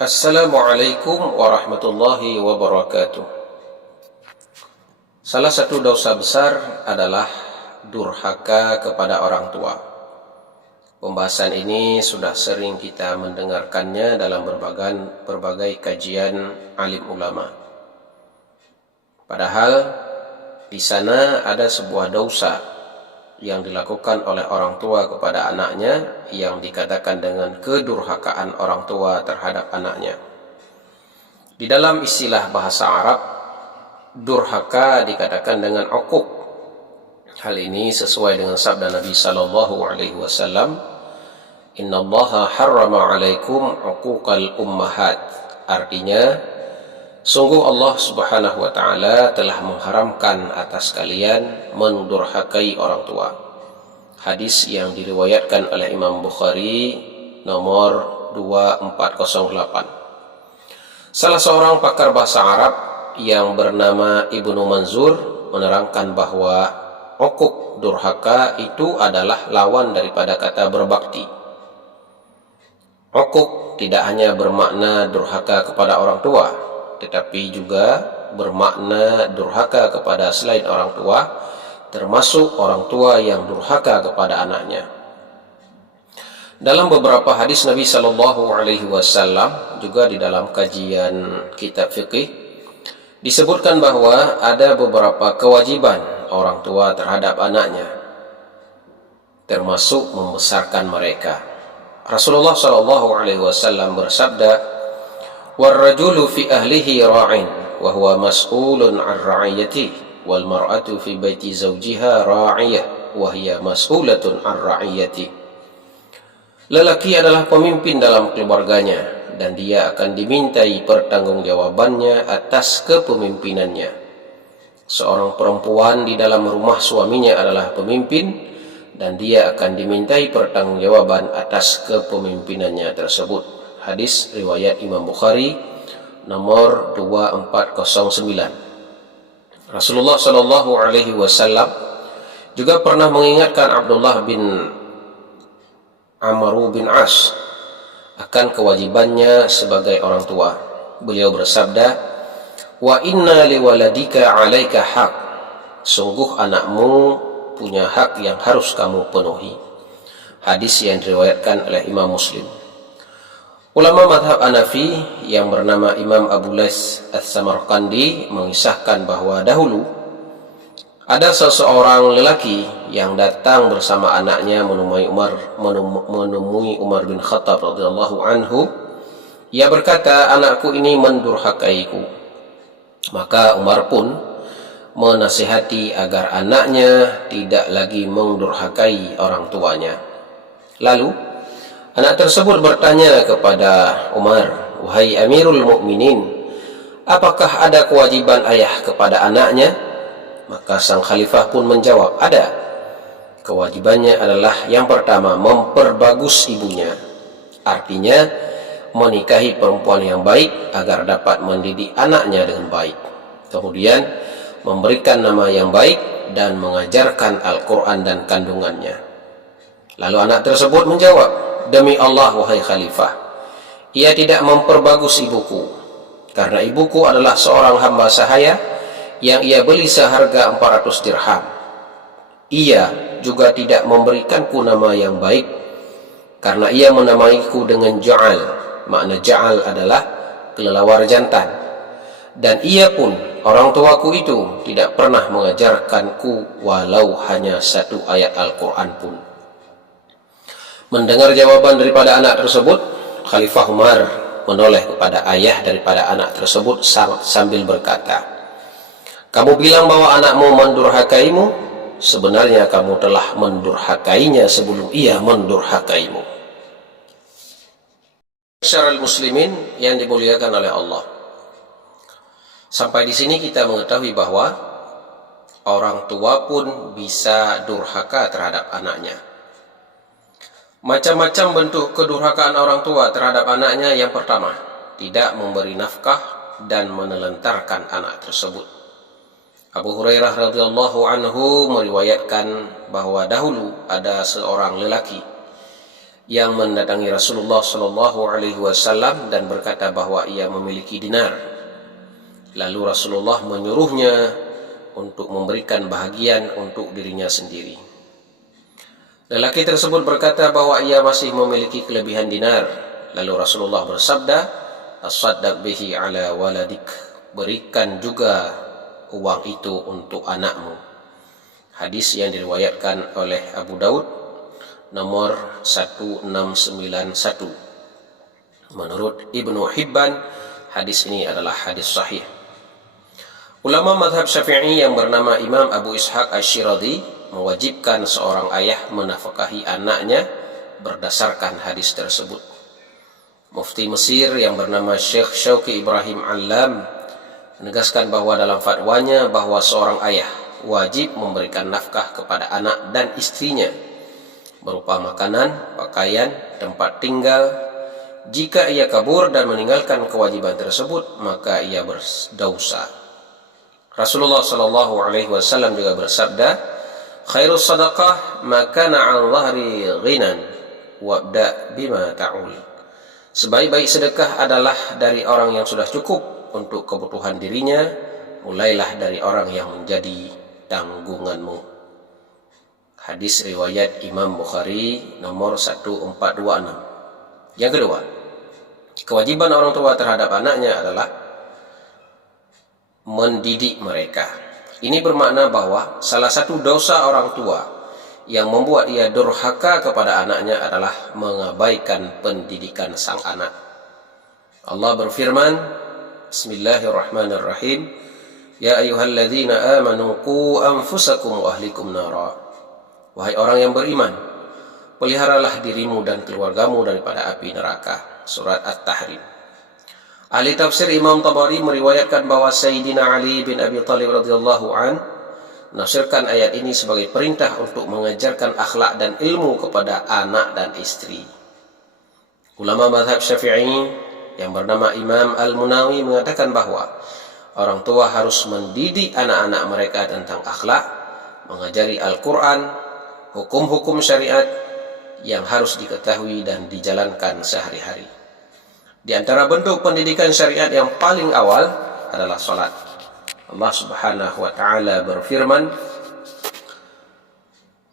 Assalamualaikum warahmatullahi wabarakatuh. Salah satu dosa besar adalah durhaka kepada orang tua. Pembahasan ini sudah sering kita mendengarkannya dalam berbagai kajian alim ulama. Padahal di sana ada sebuah dosa yang dilakukan oleh orang tua kepada anaknya yang dikatakan dengan kedurhakaan orang tua terhadap anaknya. Di dalam istilah bahasa Arab, durhaka dikatakan dengan uquq. Hal ini sesuai dengan sabda Nabi sallallahu alaihi wasallam, "Innallaha harrama 'alaikum 'uquqal ummahat." Artinya, sungguh Allah Subhanahu wa taala telah mengharamkan atas kalian mendurhakai orang tua. Hadis yang diriwayatkan oleh Imam Bukhari nomor 2408. Salah seorang pakar bahasa Arab yang bernama Ibnu Manzur menerangkan bahwa uquq durhaka itu adalah lawan daripada kata berbakti. Uquq tidak hanya bermakna durhaka kepada orang tua, tetapi juga bermakna durhaka kepada selain orang tua, termasuk orang tua yang durhaka kepada anaknya. Dalam beberapa hadis Nabi Shallallahu Alaihi Wasallam, juga di dalam kajian kitab fikih, disebutkan bahwa ada beberapa kewajiban orang tua terhadap anaknya, termasuk membesarkan mereka. Rasulullah Shallallahu Alaihi Wasallam bersabda, "Warrajulu fi ahlihi ra'in wa huwa mas'ulun 'an ra'iyatihi wal mar'atu fi baiti zawjiha ra'iyah wa hiya mas'ulatun 'an ra'iyatihi." Lelaki adalah pemimpin dalam keluarganya dan dia akan dimintai pertanggungjawabannya atas kepemimpinannya. Seorang perempuan di dalam rumah suaminya adalah pemimpin dan dia akan dimintai pertanggungjawaban atas kepemimpinannya tersebut. Hadis riwayat Imam Bukhari nomor 2409. Rasulullah Shallallahu Alaihi Wasallam juga pernah mengingatkan Abdullah bin Amr bin As akan kewajibannya sebagai orang tua. Beliau bersabda, "Wa inna liwaladika 'alaika haq." Sungguh anakmu punya hak yang harus kamu penuhi. Hadis yang diriwayatkan oleh Imam Muslim. Ulama madhab Hanafi yang bernama Imam Abu Laits As-Samarqandi mengisahkan bahwa dahulu ada seseorang lelaki yang datang bersama anaknya menemui Umar bin Khattab radhiyallahu anhu. Ia berkata, "Anakku ini mendurhakaiku." Maka Umar pun menasihati agar anaknya tidak lagi mendurhakai orang tuanya. Lalu anak tersebut bertanya kepada Umar, "Wahai Amirul Mukminin, apakah ada kewajiban ayah kepada anaknya?" Maka sang khalifah pun menjawab, "Ada. Kewajibannya adalah yang pertama, memperbagus ibunya." Artinya, menikahi perempuan yang baik agar dapat mendidik anaknya dengan baik. Kemudian, memberikan nama yang baik dan mengajarkan Al-Quran dan kandungannya. Lalu anak tersebut menjawab, "Demi Allah, wahai khalifah, ia tidak memperbagus ibuku, karena ibuku adalah seorang hamba sahaya yang ia beli seharga 400 dirham. Ia juga tidak memberikanku nama yang baik, karena ia menamaiku dengan ja'al." Makna ja'al adalah kelelawar jantan. "Dan ia pun, orang tuaku itu, tidak pernah mengajarkanku walau hanya satu ayat Al-Quran pun." Mendengar jawaban daripada anak tersebut, Khalifah Umar menoleh kepada ayah daripada anak tersebut sambil berkata, "Kamu bilang bahwa anakmu mendurhakaimu, sebenarnya kamu telah mendurhakainya sebelum ia mendurhakaimu." Masyarul muslimin yang dimuliakan oleh Allah. Sampai di sini kita mengetahui bahwa orang tua pun bisa durhaka terhadap anaknya. Macam-macam bentuk kedurhakaan orang tua terhadap anaknya. Yang pertama, tidak memberi nafkah dan menelantarkan anak tersebut. Abu Hurairah radhiyallahu anhu meriwayatkan bahwa dahulu ada seorang lelaki yang mendatangi Rasulullah SAW dan berkata bahwa ia memiliki dinar. Lalu Rasulullah menyuruhnya untuk memberikan bahagian untuk dirinya sendiri. Lelaki tersebut berkata bahwa ia masih memiliki kelebihan dinar. Lalu Rasulullah bersabda, "Tasaddaq bihi ala waladik." Berikan juga uang itu untuk anakmu. Hadis yang diriwayatkan oleh Abu Daud nomor 1691. Menurut Ibnu Hibban, hadis ini adalah hadis sahih. Ulama mazhab Syafi'i yang bernama Imam Abu Ishaq Asy-Syiradi mewajibkan seorang ayah menafkahi anaknya berdasarkan hadis tersebut. Mufti Mesir yang bernama Syekh Syauqi Ibrahim Allam menegaskan bahwa dalam fatwanya bahwa seorang ayah wajib memberikan nafkah kepada anak dan istrinya berupa makanan, pakaian, tempat tinggal. Jika ia kabur dan meninggalkan kewajiban tersebut, maka ia berdosa. Rasulullah SAW juga bersabda, "Khairus sadaqah ma kana 'an dhahri ghinan wabda bima ta'ul." Sebaik-baik sedekah adalah dari orang yang sudah cukup untuk kebutuhan dirinya, mulailah dari orang yang menjadi tanggunganmu. Hadis riwayat Imam Bukhari nomor 1426. Yang kedua, kewajiban orang tua terhadap anaknya adalah mendidik mereka. Ini bermakna bahwa salah satu dosa orang tua yang membuat ia durhaka kepada anaknya adalah mengabaikan pendidikan sang anak. Allah berfirman, Bismillahirrahmanirrahim, "Ya ayyuhalladzina amanu qu anfusakum wa ahlikum nara." Wahai orang yang beriman, peliharalah dirimu dan keluargamu daripada api neraka. Surat At-Tahrim. Ahli tafsir Imam Tabari meriwayatkan bahwa Sayyidina Ali bin Abi Thalib radhiyallahu an menafsirkan ayat ini sebagai perintah untuk mengajarkan akhlak dan ilmu kepada anak dan istri. Ulama mazhab Syafi'i yang bernama Imam Al-Munawi mengatakan bahwa orang tua harus mendidik anak-anak mereka tentang akhlak, mengajari Al-Quran, hukum-hukum syariat yang harus diketahui dan dijalankan sehari-hari. Di antara bentuk pendidikan syariat yang paling awal adalah salat. Allah Subhanahu wa taala berfirman,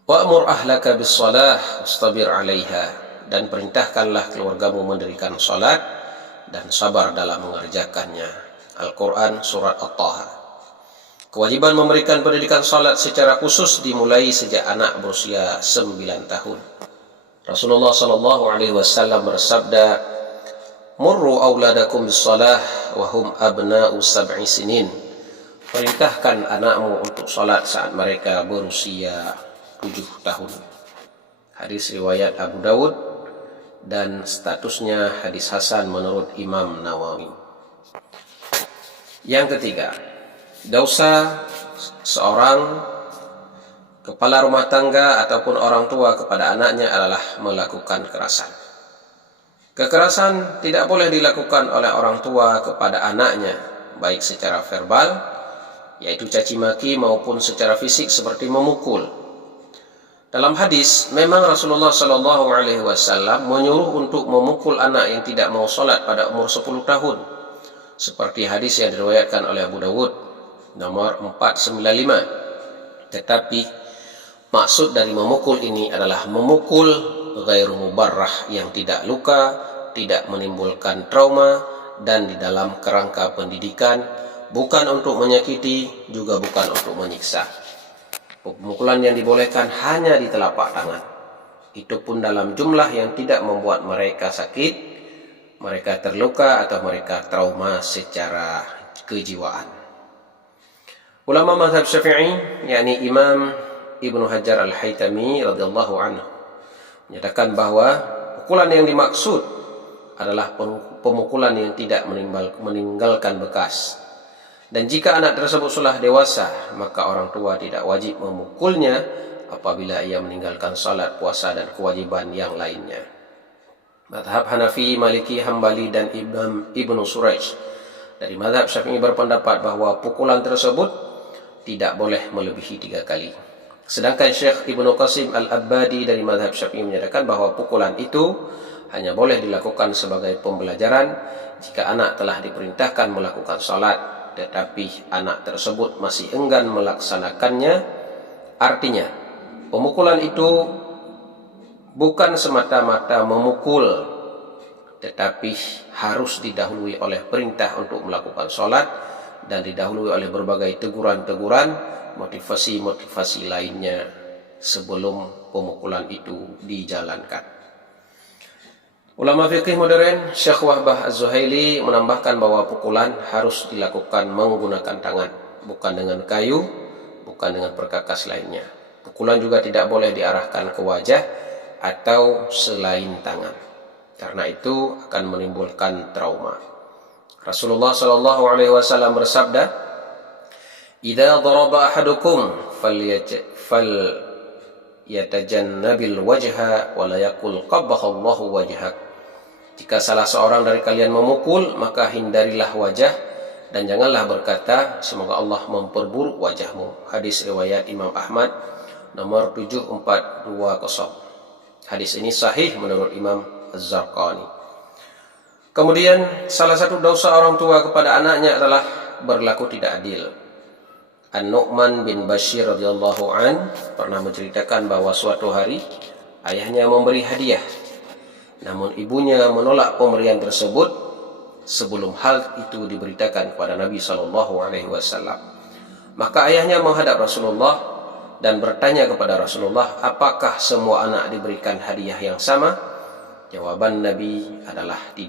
"Wa'mur ahlaka bis-shalah wastabir 'alaiha." Dan perintahkanlah keluargamu mendirikan salat dan sabar dalam mengerjakannya. Al-Quran surat At-Taha. Kewajiban memberikan pendidikan salat secara khusus dimulai sejak anak berusia 9 tahun. Rasulullah SAW bersabda, "Murru auladakum bis-shalah wa hum abna'u sab'i sinin." Perintahkan anakmu untuk salat saat mereka berusia 7 tahun. Hadis riwayat Abu Daud dan statusnya hadis hasan menurut Imam Nawawi. Yang ketiga, dosa seorang kepala rumah tangga ataupun orang tua kepada anaknya adalah melakukan kekerasan. Kekerasan tidak boleh dilakukan oleh orang tua kepada anaknya, baik secara verbal, yaitu caci maki, maupun secara fisik seperti memukul. Dalam hadis, memang Rasulullah SAW menyuruh untuk memukul anak yang tidak mau sholat pada umur 10 tahun, seperti hadis yang diriwayatkan oleh Abu Dawud nomor 495. Tetapi maksud dari memukul ini adalah memukul ghairu mubarrah, yang tidak luka, tidak menimbulkan trauma, dan di dalam kerangka pendidikan, bukan untuk menyakiti, juga bukan untuk menyiksa. Pemukulan yang dibolehkan hanya di telapak tangan. Itu pun dalam jumlah yang tidak membuat mereka sakit, mereka terluka, atau mereka trauma secara kejiwaan. Ulama mazhab Syafi'i, yakni Imam Ibnu Hajar Al-Haytami radhiyallahu anhu, menyatakan bahwa pukulan yang dimaksud adalah pemukulan yang tidak meninggalkan bekas. Dan jika anak tersebut sudah dewasa, maka orang tua tidak wajib memukulnya apabila ia meninggalkan salat, puasa, dan kewajiban yang lainnya. Mazhab Hanafi, Maliki, Hambali, dan Ibnu Suraj dari mazhab Syafi'i berpendapat bahwa pukulan tersebut tidak boleh melebihi 3 kali. Sedangkan Syekh Ibnu Qasim Al-Abbadi dari mazhab Syafi'i menyatakan bahwa pukulan itu hanya boleh dilakukan sebagai pembelajaran jika anak telah diperintahkan melakukan salat, tetapi anak tersebut masih enggan melaksanakannya. Artinya, pemukulan itu bukan semata-mata memukul, tetapi harus didahului oleh perintah untuk melakukan salat dan didahului oleh berbagai teguran-teguran, motivasi-motivasi lainnya sebelum pemukulan itu dijalankan. Ulama fikih modern Syekh Wahbah Az-Zuhaili menambahkan bahwa pukulan harus dilakukan menggunakan tangan, bukan dengan kayu, bukan dengan perkakas lainnya. Pukulan juga tidak boleh diarahkan ke wajah atau selain tangan, karena itu akan menimbulkan trauma. Rasulullah SAW bersabda, "Idza daraba ahadukum falyatajannabil wajha wa la yaqul qabbahallahu wajhak." Jika salah seorang dari kalian memukul, maka hindarilah wajah dan janganlah berkata, "Semoga Allah memperburuk wajahmu." Hadis riwayat Imam Ahmad nomor 7420. Hadis ini sahih menurut Imam Az-Zarqani. Kemudian salah satu dosa orang tua kepada anaknya adalah berlaku tidak adil. An-Nu'man bin Bashir radhiyallahu an pernah menceritakan bahwa suatu hari ayahnya memberi hadiah, namun ibunya menolak pemberian tersebut sebelum hal itu diberitakan kepada Nabi SAW. Maka ayahnya menghadap Rasulullah dan bertanya kepada Rasulullah, apakah semua anak diberikan hadiah yang sama? Jawaban Nabi adalah tidak.